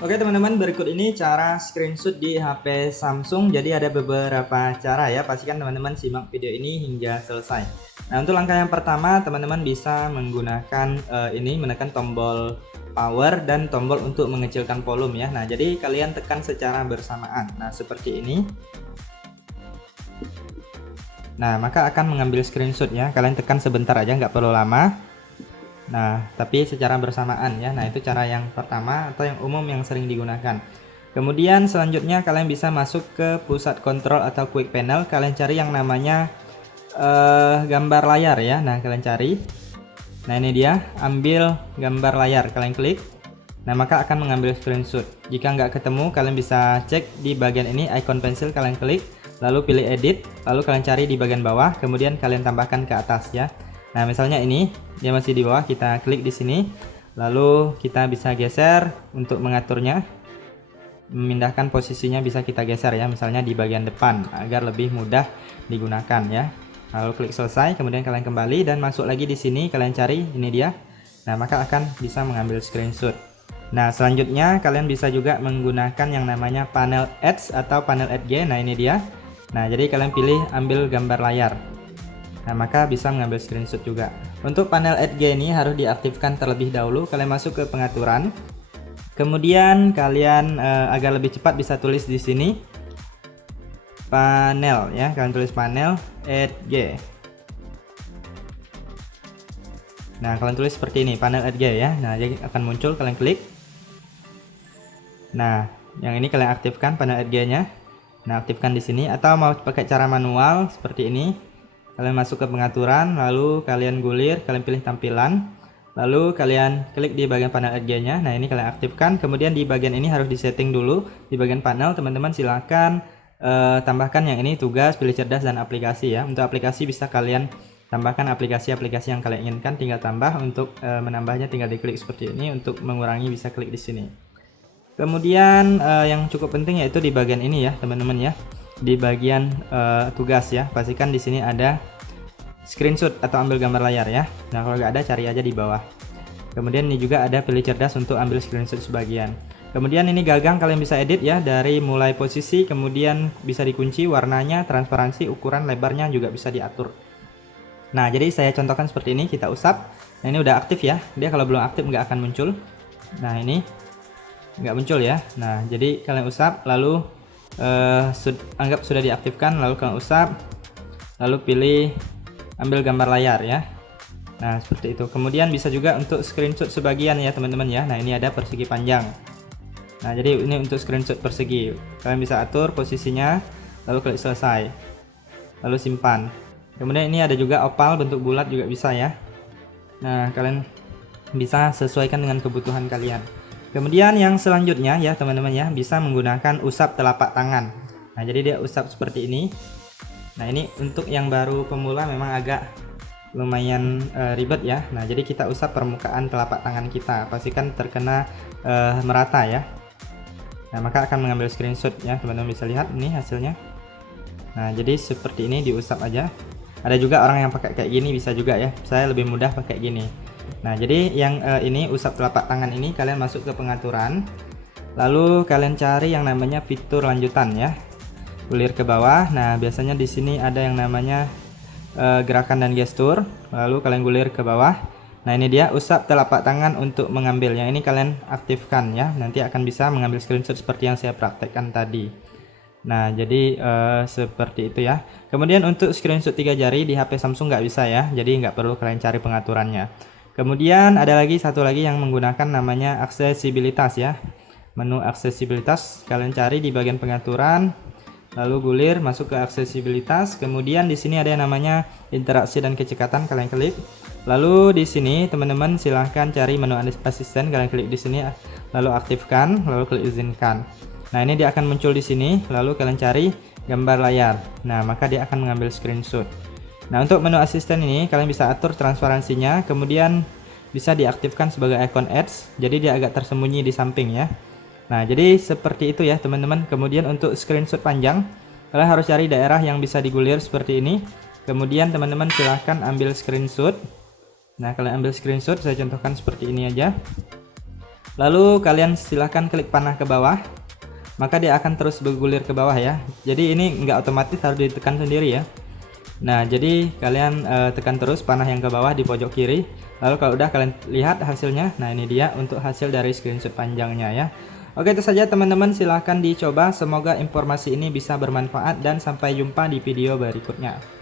Oke teman-teman, berikut ini cara screenshot di HP Samsung. Jadi ada beberapa cara ya, pastikan teman-teman simak video ini hingga selesai. Nah, untuk langkah yang pertama teman-teman bisa menggunakan ini, menekan tombol power dan tombol untuk mengecilkan volume ya. Nah, jadi kalian tekan secara bersamaan. Nah, seperti ini. Nah, maka akan mengambil screenshot ya. Kalian tekan sebentar aja, nggak perlu lama. Nah, tapi secara bersamaan ya. Nah, itu cara yang pertama atau yang umum yang sering digunakan. Kemudian selanjutnya kalian bisa masuk ke pusat kontrol atau quick panel. Kalian cari yang namanya gambar layar ya. Nah, kalian cari. Nah, ini dia, ambil gambar layar. Kalian klik. Nah, maka akan mengambil screenshot. Jika nggak ketemu, kalian bisa cek di bagian ini, icon pensil, kalian klik. Lalu pilih edit. Lalu kalian cari di bagian bawah. Kemudian kalian tambahkan ke atas ya. Nah, misalnya ini dia masih di bawah, kita klik di sini. Lalu kita bisa geser untuk mengaturnya. Memindahkan posisinya bisa kita geser ya, misalnya di bagian depan agar lebih mudah digunakan ya. Lalu klik selesai, kemudian kalian kembali dan masuk lagi di sini, kalian cari ini dia. Nah, maka akan bisa mengambil screenshot. Nah, selanjutnya kalian bisa juga menggunakan yang namanya panel Edge atau panel Edge. Nah, ini dia. Nah, jadi kalian pilih ambil gambar layar. Nah, maka bisa mengambil screenshot juga. Untuk panel Edge ini harus diaktifkan terlebih dahulu. Kalian masuk ke pengaturan. Kemudian kalian agar lebih cepat bisa tulis di sini panel ya. Kalian tulis panel Edge. Nah, kalian tulis seperti ini, panel Edge ya. Nah, jadi akan muncul, kalian klik. Nah, yang ini kalian aktifkan panel Edge-nya. Nah, aktifkan di sini atau mau pakai cara manual seperti ini. Kalian masuk ke pengaturan, lalu kalian gulir, kalian pilih tampilan, lalu kalian klik di bagian panel Edge-nya. Nah, ini kalian aktifkan. Kemudian di bagian ini harus disetting dulu. Di bagian panel, teman-teman silahkan tambahkan yang ini, tugas, pilih cerdas, dan aplikasi ya. Untuk aplikasi bisa kalian tambahkan aplikasi-aplikasi yang kalian inginkan, tinggal tambah. Untuk menambahnya tinggal diklik seperti ini, untuk mengurangi bisa klik di sini. Kemudian yang cukup penting yaitu di bagian ini ya, teman-teman ya. Di bagian tugas ya, pastikan di sini ada screenshot atau ambil gambar layar ya. Nah, kalau nggak ada cari aja di bawah. Kemudian ini juga ada pilih cerdas untuk ambil screenshot sebagian. Kemudian ini gagang, kalian bisa edit ya, dari mulai posisi, kemudian bisa dikunci warnanya, transparansi, ukuran, lebarnya juga bisa diatur. Nah, jadi saya contohkan seperti ini, kita usap. Nah, ini udah aktif ya, dia kalau belum aktif nggak akan muncul. Nah, ini nggak muncul ya. Nah, jadi kalian usap, lalu anggap sudah diaktifkan, lalu kalian usap, lalu pilih ambil gambar layar ya. Nah, seperti itu. Kemudian bisa juga untuk screenshot sebagian ya, teman-teman ya. Nah, ini ada persegi panjang. Nah, jadi ini untuk screenshot persegi. Kalian bisa atur posisinya, lalu klik selesai. Lalu simpan. Kemudian ini ada juga oval bentuk bulat juga bisa ya. Nah, kalian bisa sesuaikan dengan kebutuhan kalian. Kemudian yang selanjutnya ya, teman-teman ya, bisa menggunakan usap telapak tangan. Nah, jadi dia usap seperti ini. Nah, ini untuk yang baru pemula memang agak lumayan ribet ya. Nah, jadi kita usap permukaan telapak tangan kita, pastikan terkena merata ya. Nah, maka akan mengambil screenshot ya, teman-teman bisa lihat ini hasilnya. Nah, jadi seperti ini diusap aja. Ada juga orang yang pakai kayak gini, bisa juga ya. Saya lebih mudah pakai gini. Nah, jadi yang ini usap telapak tangan ini, kalian masuk ke pengaturan, lalu kalian cari yang namanya fitur lanjutan ya. Gulir ke bawah. Nah, biasanya di sini ada yang namanya gerakan dan gestur, lalu kalian gulir ke bawah. Nah, ini dia usap telapak tangan untuk mengambil. Yang ini kalian aktifkan ya, nanti akan bisa mengambil screenshot seperti yang saya praktekkan tadi. Nah, jadi seperti itu ya. Kemudian untuk screenshot 3 jari di HP Samsung nggak bisa ya, jadi nggak perlu kalian cari pengaturannya. Kemudian ada lagi satu lagi yang menggunakan namanya aksesibilitas ya. Menu aksesibilitas kalian cari di bagian pengaturan, lalu gulir masuk ke aksesibilitas. Kemudian di sini ada yang namanya interaksi dan kecekatan, kalian klik. Lalu di sini teman-teman silahkan cari menu asisten, kalian klik di sini, lalu aktifkan, lalu klik izinkan. Nah, ini dia akan muncul di sini, lalu kalian cari gambar layar. Nah, maka dia akan mengambil screenshot. Nah, untuk menu asisten ini kalian bisa atur transparansinya, kemudian bisa diaktifkan sebagai icon Edge, jadi dia agak tersembunyi di samping ya. Nah, jadi seperti itu ya, teman-teman. Kemudian untuk screenshot panjang, kalian harus cari daerah yang bisa digulir seperti ini. Kemudian teman-teman silahkan ambil screenshot. Nah, kalian ambil screenshot, saya contohkan seperti ini aja. Lalu kalian silahkan klik panah ke bawah, maka dia akan terus bergulir ke bawah ya. Jadi ini nggak otomatis, harus ditekan sendiri ya. Nah, jadi kalian tekan terus panah yang ke bawah di pojok kiri. Lalu kalau udah, kalian lihat hasilnya. Nah, ini dia untuk hasil dari screenshot panjangnya ya. Oke, itu saja teman-teman, silahkan dicoba. Semoga informasi ini bisa bermanfaat dan sampai jumpa di video berikutnya.